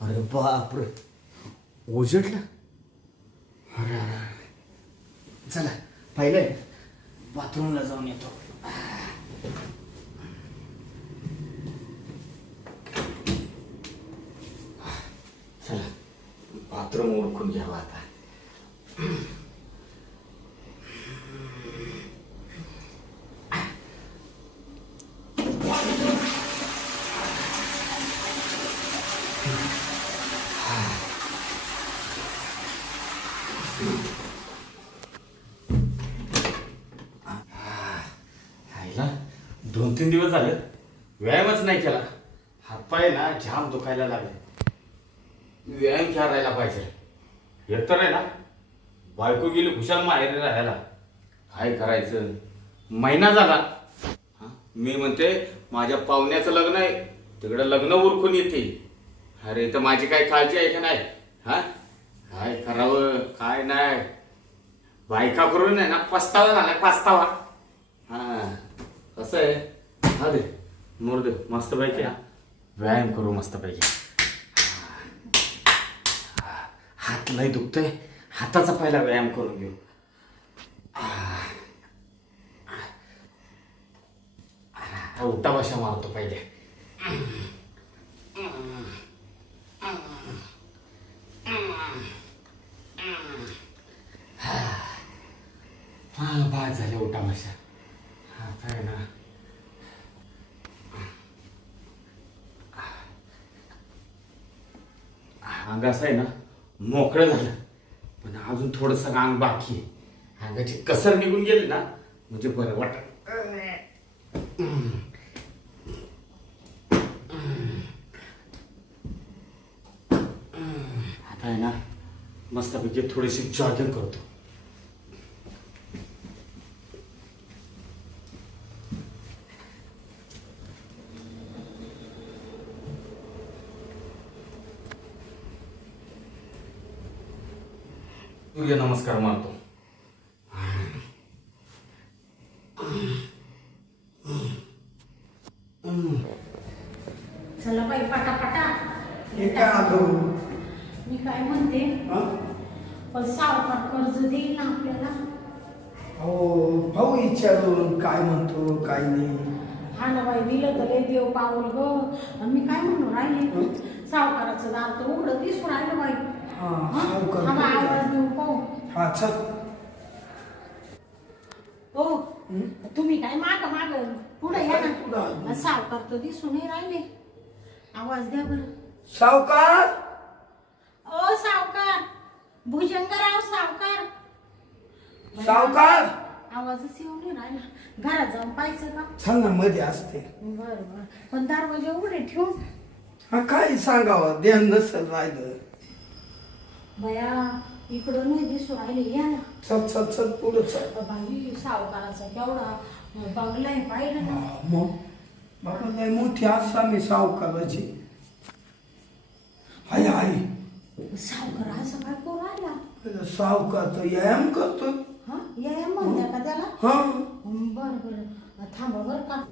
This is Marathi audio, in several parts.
अरे बापरे, ओझटलं. अरे चला पहिले बाथरूमला जाऊन येतो. चला बाथरूम ओळखून घ्यावा आता. दोन तीन दिवस झाले व्यायामच नाही केला. हातपाय ना जाम दुखायला लागले. व्यायाम करायला पाहिजे. एकतर आहे ना बायको गेली खुशाल माहेरी राहायला. काय करायचं, महिना झाला. मी म्हणते माझ्या पाहुण्याचं लग्न आहे, तिकडं लग्न उरकून येते. अरे तर माझी काय काळजी आहे का नाही? हा काय करावं काय नाही. बायका करून आहे ना पस्तावा झाला, पस्तावा. हा कसं आहे, हा दे मोर दे मस्त पैकी. व्यायाम करू मस्त पैकी. हात लय दुखतोय, हाताचा पहिला व्यायाम करून घेऊ. उठा बशा मारतो पहिले. हा बाद झाले उठा बशा. आता आहे ना अंग असं आहे ना मोकळं झालं, पण अजून थोडस अंग बाकी आहे. अंगाची कसर निघून गेली ना म्हणजे बरं वाटत. आता आहे ना मस्तपैकी थोडीशी जॉगिंग करतो. सूर्य नमस्कार मारतो. चला बाई पटापटा. मी काय म्हणते, पण सावकार कर्ज देईल ना आपल्याला? हो भाऊ विचारून काय म्हणतो काय नाही. हा ना बाई, दिलं तर लय देव पावल ग. आणि मी काय म्हणून राहिले, सावकाराचं दार तर उघडं दिसून राहिलं बाई. आवाज देऊ पाहू. हा चल. हो तुम्ही काय माग माग पुढे या ना. सावकार तर दिसून नाही राहिले. आवाज द्या बरं. सावकार. ओ सावकार, भुजंगराव सावकार. सावकार आवाजच येऊ नाही राहिला. घरात जाऊन पाहायचं का? सांग ना मध्ये असते. बर बर, पण दरवाजा उघडे ठेवून. हा काय सांगावं, ध्यान नसेल राहिलं. बया इकडं नाही दिसू राहिले. या ना. चल चल चल पुढे चल. बाई सावकाराचा केवढा बंगलाय पाहिलं ना. मग बाबा लय मोठी आसामी सावकाराची. हाय हाय. सावकार असं काय करू राहिला? सावकार तर व्यायाम करतो. हा व्यायाम म्हणत्या का त्याला? हा बर बर, थांबा बर का.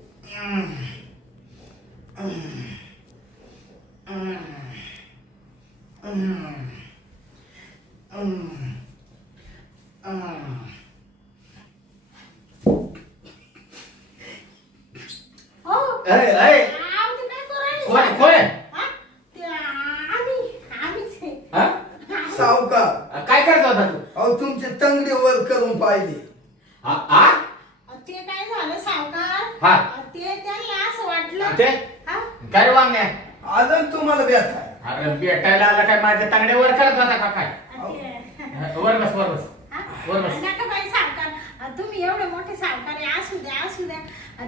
सावकार काय करत होता तू? अहो तुमचे तंगडे वर करून पाहिजे. ते काय झालं सावकार, हा ते त्यांना असं वाटलं. ते हा? काय वांग आहे? आलं तुम्हाला व्यथा आहे. अरे भेटायला आला काय माझ्या तांगड्या वर करत होता का काय? वर बस वर बस वर बस. नका बाई सावकार, तुम्ही एवढे मोठे सावकार आहे, असू द्या असू द्या.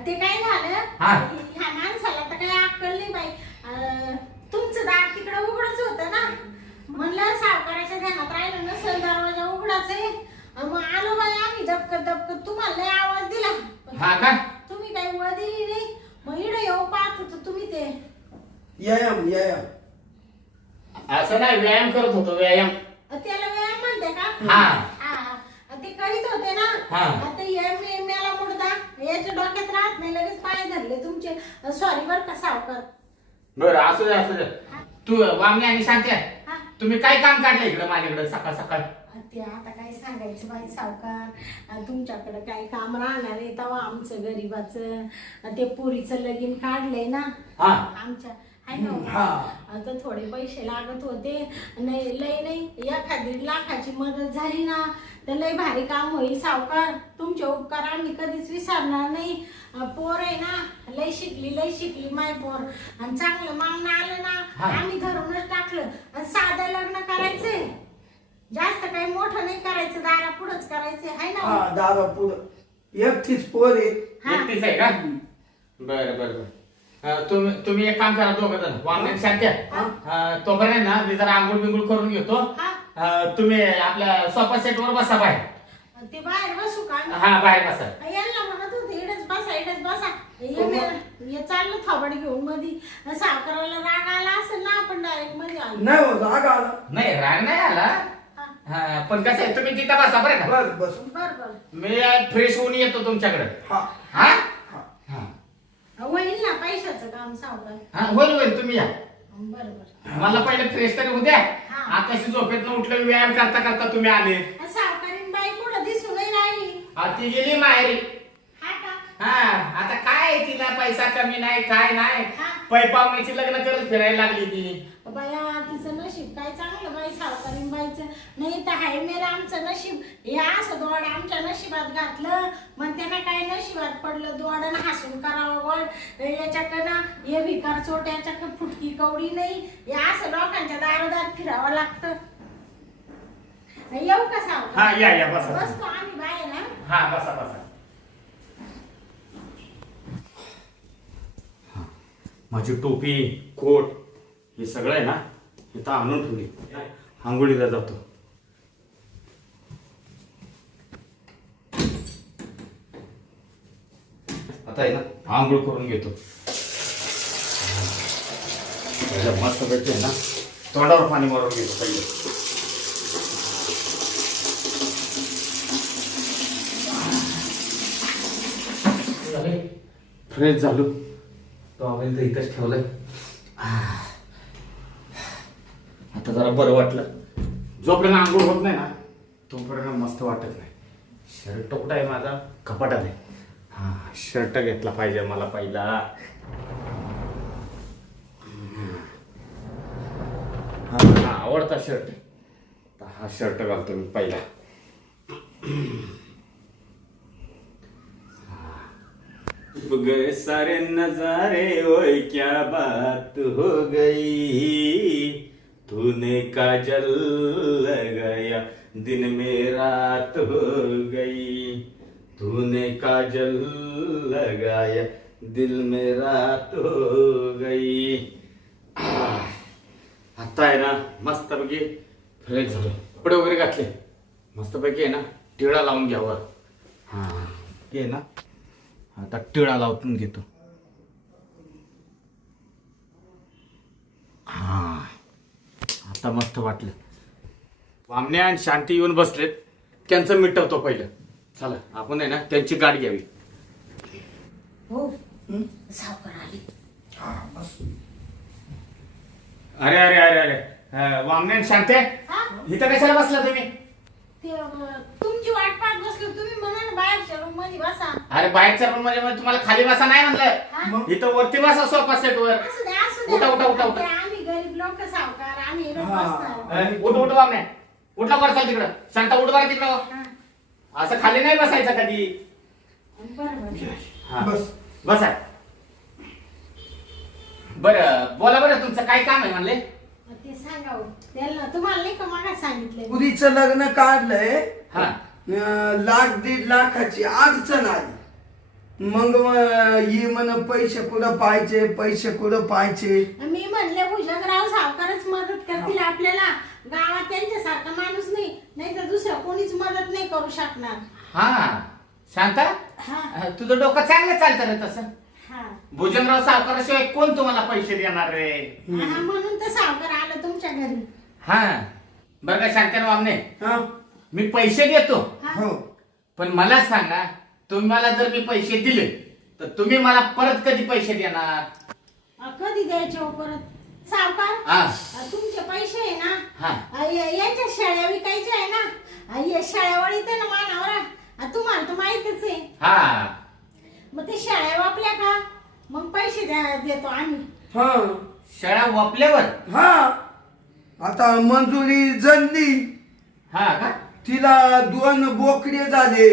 ते काय झालं, हा. ह्या माणसाला तर काही अक्कल नाही बाई. तुमचं दार तिकडं उघडच होतं ना. म्हणलं सावकाराच्या ध्यानात राहिलं नसेल, दरवाजा उघडाच आहे. मग आलो बाई आम्ही दबकत दबकत, तुम्हाला लय आवाज दिला. हा का? तुम्ही काही वळ दिली नाही. मग इकडे येऊ पाहत होतो तुम्ही ते. व्यायाम व्यायाम. असं नाही, व्यायाम करत होतो व्यायाम. त्याला व्यायाम म्हणते का? हा. हा. ते करीत होते ना. हा. आता मेला मुडदा याच्या डोक्यात राहत नाही, लगेच पाय धरले तुमचे. सॉरी बर का सावकार. बरं असू दे असू दे. तू वामने आणि शांती हा. तुम्ही काय काम काढलं इकडे माझ्याकडे सकाळ सकाळ? ते आता काय सांगायचं बाई सावकार, तुमच्याकडे काय काम राहणार आहे तेव्हा आमचं गरीबाचं ते पोरीचं लगीन काढलंय ना हा. आमच्या, आहे ना. हा. आता थोडे पैसे लागत होते, नाही लय नाही, 1-1.5 लाखाची मदत झाली ना तर लय भारी काम होईल सावकार. तुमचे उपकार आम्ही कधीच विसरणार नाही. पोर आहे ना लय शिकली माय पोर, आणि चांगलं मागणं आलं ना हा. आम्ही धरूनच टाकलं. आणि साधं लग्न करायचंय, जास्त काही मोठं नाही करायचं, दारा पुढंच करायचं, आहे ना. हा दादा पुढं एकटीच पोर आहे. हा. एकटीच आहे का? बरं बरं बरं. तुम्ही एक काम करा दोघं जण, वामने आणि शांत्या. तोपर्यंत ना मी जरा आंघोळ बिंगोळ करून घेतो. तुम्ही आपल्या सोफा सेट वर बसा बाहेर. ते बाहेर बसू का? हा बाहेर बसा. यांना म्हणत होते इडच बसा. हे चाललं थोबड घेऊन मधी. सावकाराला राग आला असेल ना, आपण डायरेक्ट मध्ये आलो. नाही हो राग आला. नाही राग नाही आला. हा, पण कसं आहे तुम्ही तिथं बसा बरं का. बस बस. बर. मी फ्रेश होऊन येतो तुमच्याकडे. हा हा हा. हा होईल ना पैशाचं काम सावकार. हा होईल तुम्ही या. बर. मला पहिले फ्रेश तरी होऊ द्या. हा. आकाशी झोपेत उठलं व्यायाम करता करता तुम्ही आले. सावकारीन बाई पुढे दिसून नाही राहिली. ती गेली माहेरी. हा का? हा आता काय तिला पैसा कमी नाही काय नाही. हा. पाहुण्याची लग्न करत फिरायला लागली ती. बाया तिचं नशीब काय चांगलं बाई सावकारीन बाईचं. नाही तर हाय मेरा आमचं नशीब. या असं दोड आमच्या नशिबात घातलं, मग त्यांना काय नशिबात पडलं दोडन हसून करावं गोड. याच्याकडं हे भिकार चोट, याच्याकडं फुटकी कवडी नाही. या असं लोकांच्या दारोदार फिरावं लागतं. येऊ का सावकार? हा या बसा. बसतो आम्ही बाहेर. हा बसा बसा. माझी टोपी कोट हे सगळं आहे ना इथं आणून ठेवली. आंघोळीला जातो. आता आहे ना आंघोळ करून घेतो. मस्त पैकी आहे ना तोंडावर पाणी मारून घेतो पहिले. फ्रेश झालो. तो आम्ही तर इथंच ठेवलंय. आता जरा बरं वाटलं. जोपर्यंत आंघोळ होत नाही ना तोपर्यंत मस्त वाटत नाही. शर्ट कुठं आहे माझा? कपाटात आहे. हा शर्ट घेतला पाहिजे मला पहिला. हा आवडता शर्ट. हा शर्ट घालतो मी पहिला. गए सारे नजारे ओए क्या बात हो गई. तूने काजल लगाया दिन में रात हो गई. तूने काजल लगाया दिल में रात हो गई. आता आहे ना मस्त पैकी फ्रेश झालो. कपडे वगैरे घातले मस्त पैकी आहे ना टिळा लावून घ्यावं. हा हे ना आता टिळा लावून घेतो. हा आता मस्त वाटलं. वामने आणि शांती येऊन बसलेत. त्यांचं मिटवतो पहिलं. चला आपण आहे ना त्यांची गाडी घ्यावी. हो सावकार आली. हा बस. अरे अरे अरे अरे वामने आणि शांती इथं कशाला बसला तुम्ही? ते तुमची वाट पाहत बसलो. तुम्ही म्हणा ना बाहेरच्या रूम मध्ये बसा. अरे बाहेरच्या रूम मध्ये तुम्हाला खाली बसा नाही म्हणलं. इथं वरती बसा सोफा सेट वर. असू दे. उठा उठा उठा उठा. ते आम्ही गरीब लोक सावकार, आम्ही इकडे हा. बसणार. उठ उठ वामने. उठला बसाल तिकडं. शांता उठ बरं तिकडं. हा. असं खाली नाही बसायचं कधी. बरोबर. हा. बस. बसा. बरं बोला बरं तुमचं काय काम आहे म्हणले? ते सांगावं त्याला. तुम्हाला नाही का मागा सांगितलं? पुरीचं लग्न काढलंय. हा 1-1.5 लाखाची अडचण आली. मग ही म्हण पैसे कुठं पाहिजे. मी म्हणले भुजंगराव सावकारच मदत करतील आपल्याला. गावात त्यांच्यासारखा माणूस नाही तर दुसरं कोणीच मदत नाही करू शकणार. हा शांता हा तुझं डोकं चांगलं चालतं रे तसं. हा भुजंगराव सावकाराशिवाय कोण तुम्हाला पैसे देणार रे? म्हणून तर सावकार आलं तुमच्या घरी. हा बरं का शांत्यानं वामने हा मी पैसे देतो, हा. हो पण मला सांगा, तुम्हाला जर मी पैसे दिले तर तुम्ही मला परत कधी पैसे देणार? कधी द्यायचे हो परत सावकार? हा. तुमचे पैसे आहे ना, हा. यांच्या शेळ्या विकायच्या आहे ना, या शेळ्या वळीत आहे ना मानावर, तुम्हाला तर माहितच आहे. हा. मग ते शेळ्या वापल्या का मग पैसे देतो आम्ही. हा शेळ्या वापल्यावर? हा आता मंजुरी जनली, हा का? तिला 2 बोकडे झाले,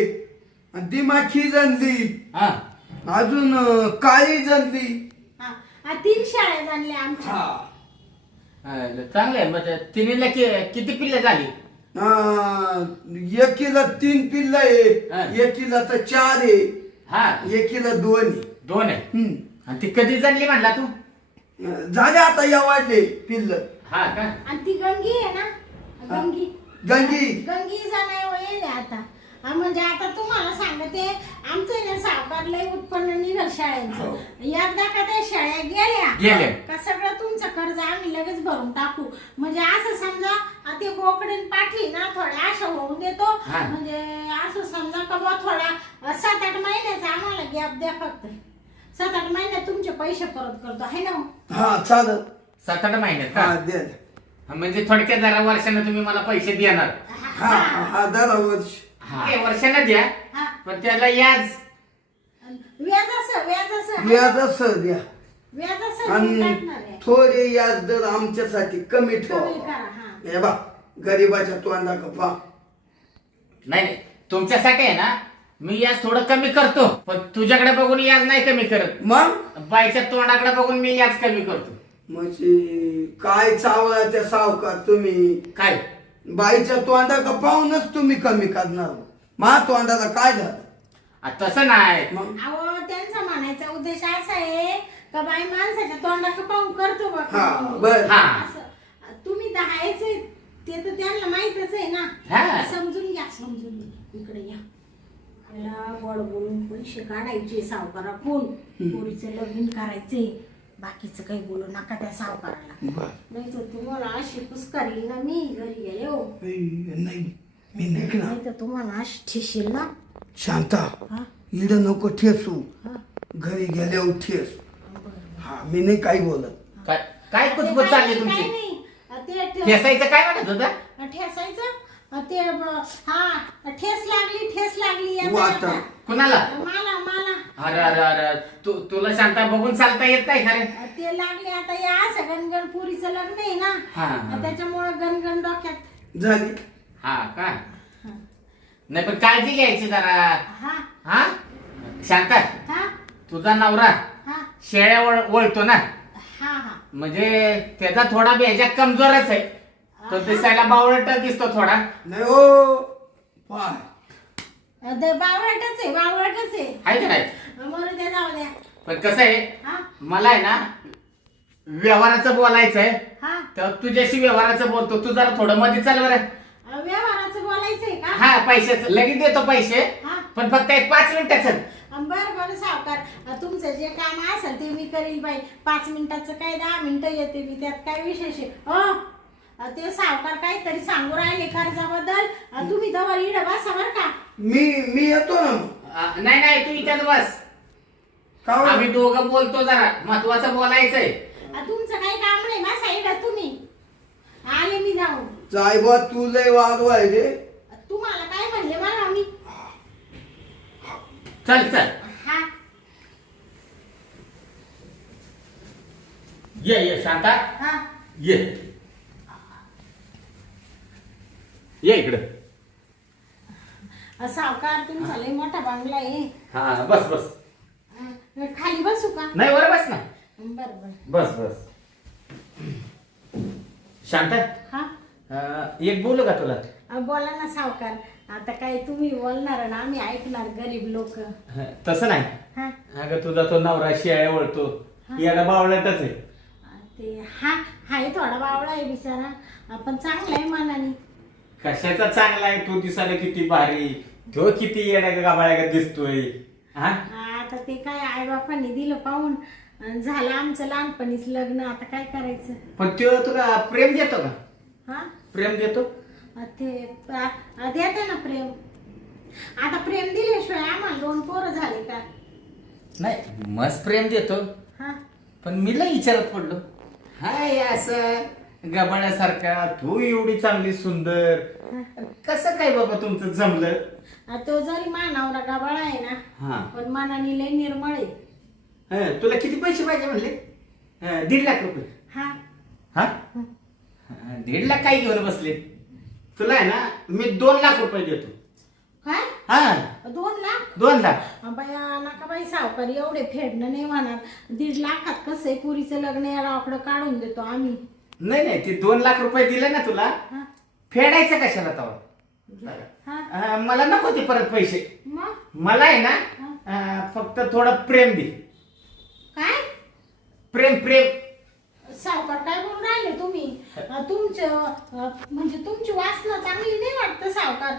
दिमाखी जनली, हा. अजून काळी जनली. हा. 3 शेळ्या झाल्या आमच्या. चांगलं आहे. मग तिन्हीला किती पिल्ले झाली? एकीला 3 पिल्ल आहे, हा. एकीला तर 4 आहे, हा. एकीला 2 आहे. 2 आहे. आणि ती कधी जणली म्हणला तू? झाले आता या वाढले पिल्ल. हा का? आणि ती गंगी आहे ना, गंगी गंगी गंगी जाणार येईल आता. म्हणजे आता तुम्हाला सांगते, आमचं ना सावकार लय उत्पन्न निघाल शाळेचं. एकदा का त्या शाळा गेल्या का सगळं तुमचं कर्ज आम्ही लगेच भरून टाकू. म्हणजे असं समजा ते बोकडीन पाठी ना थोड्या अशा होऊन देतो. म्हणजे असं समजा का बा थोड्या 7-8 महिन्याचा आम्हाला गॅप द्या फक्त. 7-8 महिन्यात तुमचे पैसे परत करतो आहे ना. हा चालत 7-8 महिन्यात हा का? दे. म्हणजे थोडक्यात जरा वर्षानं तुम्ही मला पैसे देणार? हा हा 10 वर्ष. वर्षानं द्या, हा. पण त्याला याज व्याजाचं व्याजासह द्या व्याजाचं आणि टाकणार आहे. थोडे व्याज दर आमच्यासाठी कमी कमी ठेवा. करा. हा. हे बा गरीबाच्या तोंडा कपा. नाही, तुमच्यासाठी आहे ना मी याज थोडं कमी करतो, पण तुझ्याकडे बघून याज नाही कमी करत. मग बाईच्या तोंडाकडे बघून मी याज कमी करतो. म्हणजे काय चावला त्या सावकार तुम्ही? काय? बाईच्या तोंडा का पाहूनच तुम्ही कमी करणार. मा तोंडाला काय झालं? तसं नाही. मग अहो त्यांचा म्हणायचा उद्देश असा आहे का बाई माणसाच्या तोंडाकडे पाहून करतो बा. हा बर. हा. असं तुम्ही तर आहेच आहे, ते तर त्यांना माहितच आहे हा. ना. समजून घ्या, समजून घ्या. इकडे या. मला गोड बोलून पैसे काढायचे सावकाराकडून, पोरीचं लग्न करायचे, बाकीचं काही बोलू नका त्या सावकाराला. बर. नाही तर तुम्हाला अशी पुस्कारी ना मी घरी गेले हो. नाही मी नाही ना. नाही तर तुम्हाला अशी ठेशील ना. शांता हा. इड नको ठेसू, हा. घरी गेल्यावर ठेस. बरं. हा मी नाही काही बोलत. काय काय कुचबुच चालली तुमची? काही नाही. ते ठेसायचं काय म्हणत होता? ठेसायचं ठेस लागली हो, आता. कुणाला? मला अरे अरे अरे तुला शांता बघून चालता येत नाही खरे? ते लागले आता या असं गणगण पुरीचं लग्न आहे हा. ना, त्याच्यामुळे गणगण डोक्यात. झाली. हा का? नाही पण काळजी घ्यायची जरा. हा हा शांता, हा तुझा नवरा हा शेळ्या वळतो ना, हा हा म्हणजे त्याचा थोडा बेजा कमजोरच आहे. तो दिसायला बावळट दिसतो थोडा. नाही हो पाय. बावळटच आहे आहे का नाही? बरं द्या, जाऊ द्या. पण कसं आहे, हा मला आहे ना व्यवहाराचं बोलायचंय, हा तर तुझ्याशी व्यवहाराचं बोलतो. तू जरा थोडं मध्ये चाल बरं. व्यवहाराचं बोलायचंय का? हा पैशाचं लगेच देतो पैसे, हा. पण फक्त 5 मिनिटाचं. बरं सावकार, तुमचं जे काम असेल ते मी करील बाई. 5 मिनिटाचं काय 10 मिनिटं येते मी, त्यात काय विशेष आहे. ते सावकार काहीतरी सांगू राहिले कर्जाबद्दल. तुम्ही दवर इड बसा बरं का. मी येतो ना. नाही तू इथेच बस. का हो? आम्ही दोघं बोलतो, जरा महत्वाचं बोलायचंय. तुमचं काही काम नाही बसा इड. तुम्ही आले मी जाऊन. जाय बा तू लय वागवाय रे. तुम्हाला काय म्हणले मला मी? चल चल हा ये शांता, हा ये इकडं. सावकार तुमचा लय मोठा बंगला आहे. हा बस बस. खाली बसू का? नाही वर बस ना. बरं बरं. बस बस. शांता, हा एक बोलू का तुला? बोला ना सावकार. आता काय तुम्ही बोलणार ना आम्ही ऐकणार, गरीब लोक. तसं नाही. हा अगं तुझा तो नवरा शेळ्या वळतो, याला बावळटच आहे. ते हाय थोडा बावळा आहे बिचारा, पण चांगला आहे मनाने. कशाचा चांगला आहे? तू दिसायला किती भारी, तो किती येड्या गाबाळ्या दिसतोय. हा आता ते काय आई बापांनी दिलं पाहून झालं आमचं लहानपणीच लग्न. आता काय करायचं? पण तो तुला प्रेम देतो का? हा प्रेम देतो? देते ना प्रेम. आता प्रेम दिल्याशिवाय आम्हाला 2 पोरं झाले का? नाही मस्त प्रेम देतो, हा पण मी लय विचारत पडलो. हाय असं गबाळ्यासारखा तू एवढी चांगली सुंदर, कसं काय बाबा तुमचं जमलं? तो जरी मानावरा गाबाळा आहे हा. ना, पण मनाने लय निर्मळ आहे. तुला किती पैसे पाहिजे म्हणले? 1.5 लाख रुपये. हा हा 1.5 लाख काय घेऊन बसले? तुला आहे ना मी 2 लाख रुपये देतो. काय? हा 2 लाख? 2 लाख. बाया नका बाई, सावकारी एवढे फेडणं नाही म्हणणार. 1.5 लाखात कसं आहे, पुरीचं लग्न या गावाकडं काढून देतो आम्ही. नाही ते 2 लाख रुपये दिले ना तुला, हा फेडायचं कशाला तवा? हा मला नको ते परत पैसे. मग मला आहे ना फक्त थोडं प्रेम दे. काय? प्रेम प्रेम. सावकार काय बोलून राहिले तुम्ही? तुमचं म्हणजे तुमची वासना चांगली नाही वाटतं सावकार.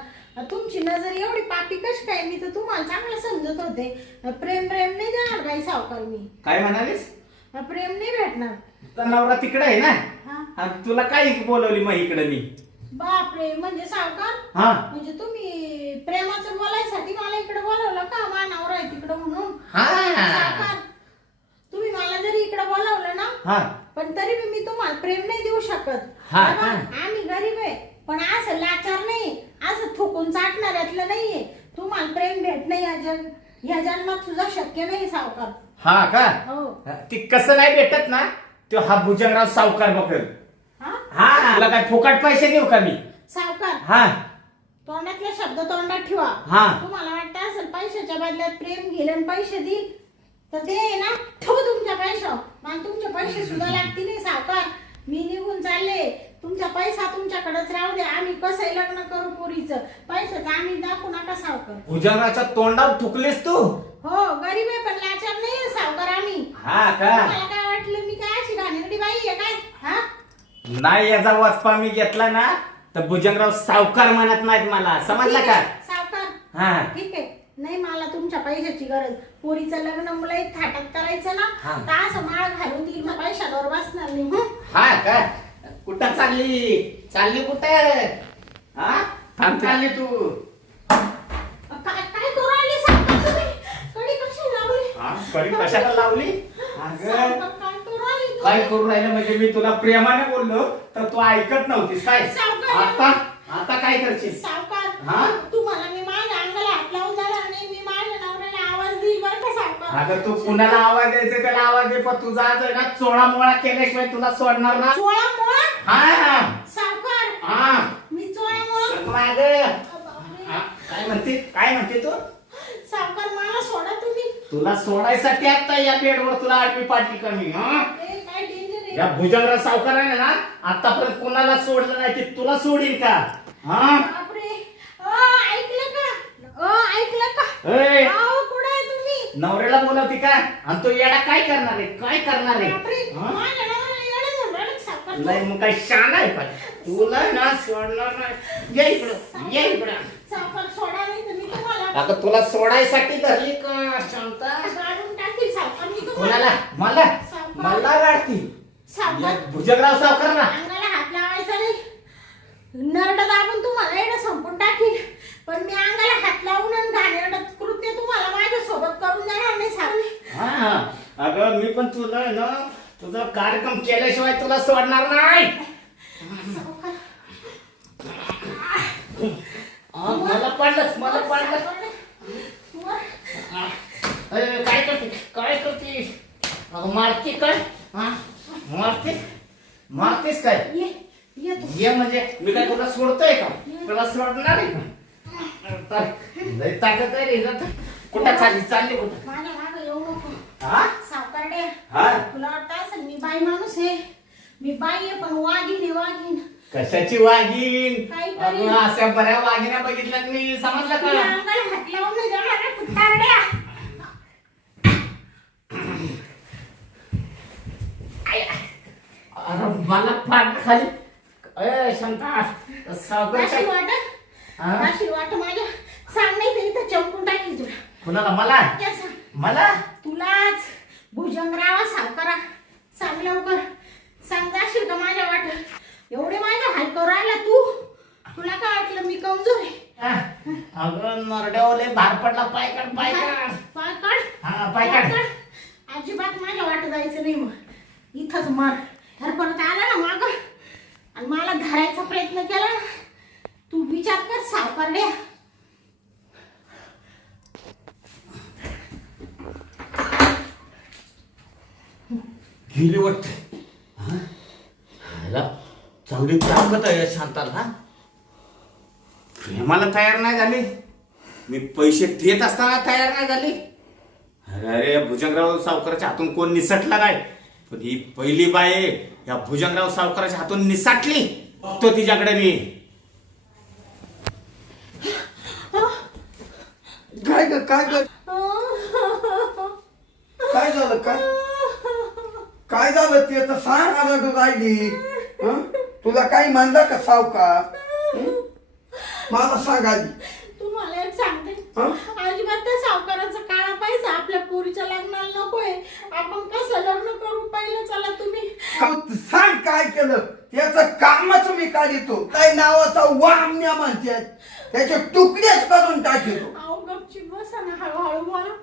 तुमची नजर एवढी पापी कशी काय? मी तर तुम्हाला चांगलं समजत होते. प्रेम प्रेम नाही देणार बाई सावकार मी. काय म्हणालीस? प्रेम नाही भेटणार. तर नवरा तिकडे आहे ना, हा आणि तुला काय बोलवली मग इकडे मी? बापरे, म्हणजे सावकार हा म्हणजे तुम्ही प्रेमाचं बोलायसाठी मला इकडे बोलवलं का? मानावर आहे तिकडं म्हणून. हा. सावकार तुम्ही मला जरी इकडे बोलवलं ना, हा पण तरी मी तुम्हाला प्रेम नाही देऊ शकत. हा, बाबा, हा. आम्ही गरीब आहे, पण असं लाचार नाही, असं थुकून चाटणाऱ्यातलं नाहीये. तुम्हाला प्रेम भेटणं या जन्मात सुद्धा शक्य नाही सावकार. हा का? हो. ती कसं नाही भेटत ना, तो हा भुजंगराव सावकार बघेल. हा हा तुला काय फुकट पैसे देऊ का मी? सावकार हा तोंडातले शब्द तोंडात ठेवा. हा. तुम्हाला वाटतं असेल पैशाच्या बदल्यात प्रेम घेईल आणि पैसे देईल, तर ते ना ठेवू तुमच्या पैशावर. मला तुमचे पैसे सुद्धा लागतील नाही सावकार. मी निघून चालले. तुमचा पैसा तुमच्याकडेच राहू दे. आम्ही कसं लग्न करू पुरीचं? पैशाचं आम्ही दाखवू नका सावकार. भुजंगाच्या तोंडावर थुकलीस तू? हो गरीब आहे, पण लाचार नाही सावकार आम्ही. हा का? मला काय वाटलं मी काय अशी घाणेरडी बाई आहे काय? हा नाही याचा वचपा मी घेतला ना, तर भुजंगराव सावकार म्हणत नाहीत मला, समजलं का? सावकार हा ठीक आहे. नाही मला तुमच्या पैशाची गरज. पोरीचं लग्न मुलं एक थाटात करायचं ना, हा. तर असं माळ घालून देईल, मग पैशावर बसणार नाही. हा का? कुठं चालली? चालली कुठं? हा थांब, चालली तू? काय काय करू राहिले सावकार तुम्ही? कडी कशी लावली? हा कडी कशाला लावली? सावकार, अगं काय करू राहिले तुम्ही? काय करू राहिलं म्हणजे मी तुला प्रेमाने बोललो तर तू ऐकत नव्हतीस काय? सावकार. आता आता काय करशील? सावकार हा? तुम्हाला मी माझ्या अंगाला हात लावून जाणार नाही. मी माझ्या नवऱ्याला आवाज देईल बरं का सावकार. अगं तू कुणाला आवाज द्यायचा त्याला आवाज दे, पण तुझा आज आहे ना चोळा मोळा केल्याशिवाय तुला सोडणार ना. चोळा मोळा? हा सावकार हा मी चोळा मोळा? मागं. हा, काय म्हणते तू? सावकार मला सोडा तुम्ही. तुला सोडायसाठी आता या बेडवर तुला आठवी पाटली कमी. हा ए, काय डेंजर आहे. या भुजंगराव सावकाराने ना आतापर्यंत कोणाला सोडलं नाही, ते तुला सोडील का? हा बापरे. ऐकलं का? ऐकलं का? ए, अहो, कुठे आहे तुम्ही? नवऱ्याला बोलवती का? आणि तो येडा काय करणार आहे? काय करणार आहे? बापरे, हा? माझ्या नवऱ्याला येडं म्हणून राहिलं सावकार. नाही मग काय शान आहे का? तुला ना सोडणार नाही. ये इकडं, ये इकडं. सावकार सोडा, नाही तर मी तुम्हाला अगं तुला सोडायसाठी धरली का शांता? गाडून टाकील सावकार. मी कोणाला? तुम्हाला मला मला गाडती सावकार या भुजंगराव सावकार ना. अंगाला हात लावायचा नाही. नरड दाबून तुम्हाला एवढं संपून टाकील, पण मी अंगाला हात लावून आणि घाणेरड कृत्य तुम्हाला माझ्या सोबत करून देणार नाही सावकार. हा अगं मी पण तुला ना तुझा कार्यक्रम केल्याशिवाय तुला सोडणार नाही. सावकार. मला पडलं. वर. काय करते? अगं मारते काय? हा मारतेस काय? ये तू. ये म्हणजे मी काय तुला सोडतोय का? तुला सोडणार आहे का? लय ताकद आहे रे इथं. कुठं चालली कुठं? माझ्या मागं येऊ नको. हा सावकारडे, हा तुला वाटतं असेल मी बाई माणूस आहे. मी बाई आहे, पण वाघीण. कशाची वाघीण? काय करीन? अगं अशा बऱ्या वाघिण्या बघितल्यात मी, समजलं तुला का? अंगाला हात लावून नाही जाणार रे कुत्तारड्या. अरे मला पाठ खाली. शंका राशील वाटत? हा? राशील वाटत माझ्या. सांग नाही तर इथं चमकून टाकील तुला. कुणाला? मला क्या सांग? मला तुलाच भुजंगरावा सावकारा. सांग लवकर. सांग जाशील का माझ्या वाटत? एवढे माझ्या हात करू राहिला तू. तुला काय वाटलं मी कमजोर आहे? अगं नरड्यावले भार पडला. पाय काढ, पाय काढ. पाय काढ. हा, पाय काढ. अजिबात माझ्या वाट जायचं नाही. मग इथंच मर. तर परत आला ना माग आणि मला धरायचा प्रयत्न केला ना, तू विचार कर सावकारड्या. गेली वाटते. ह्याला चांगली ताकद आहे या शांताला. हा प्रेमाला तयार नाही झाली, मी पैसे देत असताना तयार नाही झाली. अरे अरे भुजंगराव सावकाराच्या हातून कोण निसटला नाही, पण ही पहिली बाय आहे या भुजंगराव सावकाराच्या हातून निसटली. बघतो तिच्याकडे मी. काय ग काय ग काय झालं काय काय झालं ते तर सांग. आता तू राहिली हं? तुला काही म्हणलं का सावकार? हं? मला सांग आधी. तुम्हाला एक सांगते, हं? अजिबात त्या सावकाराचा काळा पैसा आपल्या पोरीच्या लग्नाला नकोय. आपण कसं लग्न करू पहिलं चला तुम्ही. तू सांग काय केलं त्याचं कामच मी काढितो. काय नावाचा वामण्या म्हणतात त्याचे तुकडेच करून टाकतो. अहो गपची बसा ना, हळूहळू बोला.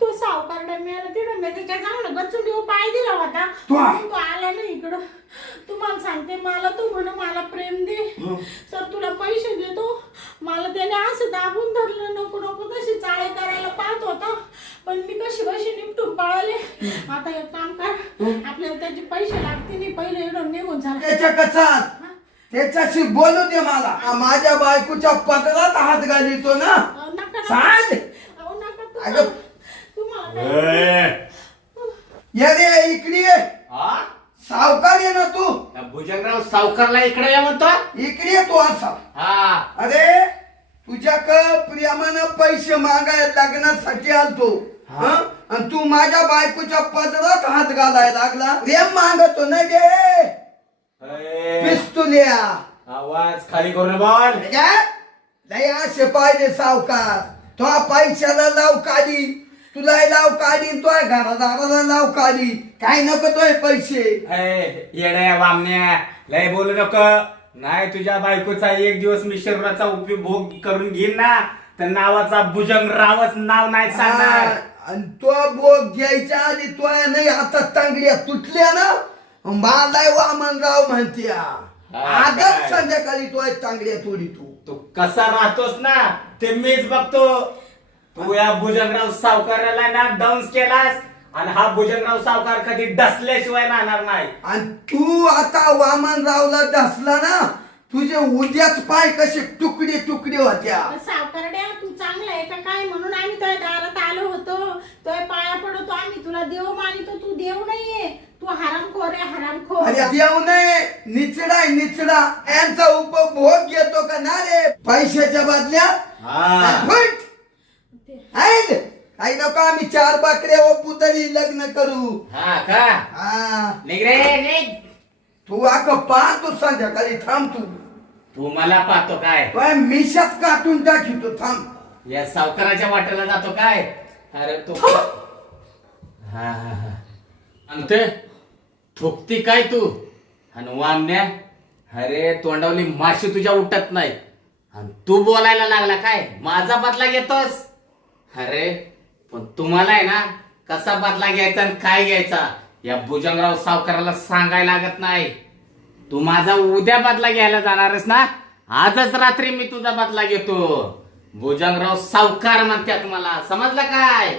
तो सावकारडा मिळाला तिथं मी त्याच्या चांगलं गचुंडी पाय दिला होता, म्हणून तो आला नाही इकडं. तुम्हाला सांगते, मला तू म्हण मला प्रेम दे तर तुला पैसे देतो. मला त्याने असं दाबून धरलं, नको नको तशी चाळे करायला पाहत होता, पण मी कशी कशी निपटून पळाले. आता एक काम कर, आपल्याला त्याचे पैसे लागते नाही, पहिले एवढं निघून झालं. त्याच्या कचात त्याच्याशी बोलू दे मला. माझ्या बायकोच्या पदरात हात घालितो ना. नका सांग. अहो नका अगं. तुम्हाला काय. ये रे इकडे ये. हा? सावकार ये ना तू. या भुजंगराव सावकारला इकडे या म्हणतो. इकडे ये तू असा. हा अरे तुझ्याकडं प्रियामानं पैसे मागायला लग्नासाठी आलतो. हं? आणि तू माझ्या बायकोच्या पदरात हात घालायला लागला. प्रेम मागतो नाही रे पिस्तुल्या. आवाज खाली करून बोल. नाही असे पाहिजे सावकार. तो पैशाला लाव काढी, तुला लाव काढी, तो घरादाराला लाव काढी. काय नको तोय पैसे. येड्या वामण्या लय बोलू नको. नाही तुझ्या बायकोचा एक दिवस मी शरीराचा उपभोग करून घेईन ना, तर नावाचा भुजंगरावच नाव नाही सांगणार. आणि तो बोग घ्यायच्या आधी तो नाही आता तांगड्या तुटल्या ना, बालाय वामनराव म्हणत्या. आजच संध्याकाळी तो तांगड्या तोडी तू कसा राहतोस ना ते मीच बघतो. तू या भुजंगराव सावकाराला ना डाऊन्स केलास, आणि हा भुजंगराव सावकार कधी डसल्याशिवाय राहणार नाही. आणि तू आता वामनरावला डसला ना, तुझे उद्याच पाय कसे तुकडे तुकडे होत्या. सावकारड्या तू चांगला आहे का काय म्हणून आम्ही तुझ्या दारात आलो होतो, तुझ्या पाया पडतो आम्ही, तुला देव मानितो. तू देव नाहीये, तू हरामखोर आहे, हरामखोर. अरे देव नाही, निचडा आहे निचडा. यांचा उपभोग घेतो का ना रे पैशाच्या बदल्यात. काही नको आम्ही 4 बकऱ्या ओपू तरी लग्न करू. हा का? हा निघ रे निघ. तू पाहतो संध्याकाळी. थांब तू. तू मला पाहतो काय? काय मिशाच काटून टाकीतो. थांब. या सावकाराच्या वाटेला जातो काय? अरे तो हा हा हा अंते थुकती काय तू? आणि वामण्या, अरे तोंडावली माशी तुझ्या उठत नाही, आणि तू बोलायला लागला काय? माझा बदला घेतोस? अरे पण तुम्हाला आहे ना कसा बदला घ्यायचा आणि काय घ्यायचा या भुजंगराव सावकाराला सांगायला लागत नाही. तू माझा उद्या बदला घ्यायला जाणारस ना, आजच रात्री मी तुझा बदला घेतो. भुजंगराव सावकार म्हणतात मला, समजलं काय?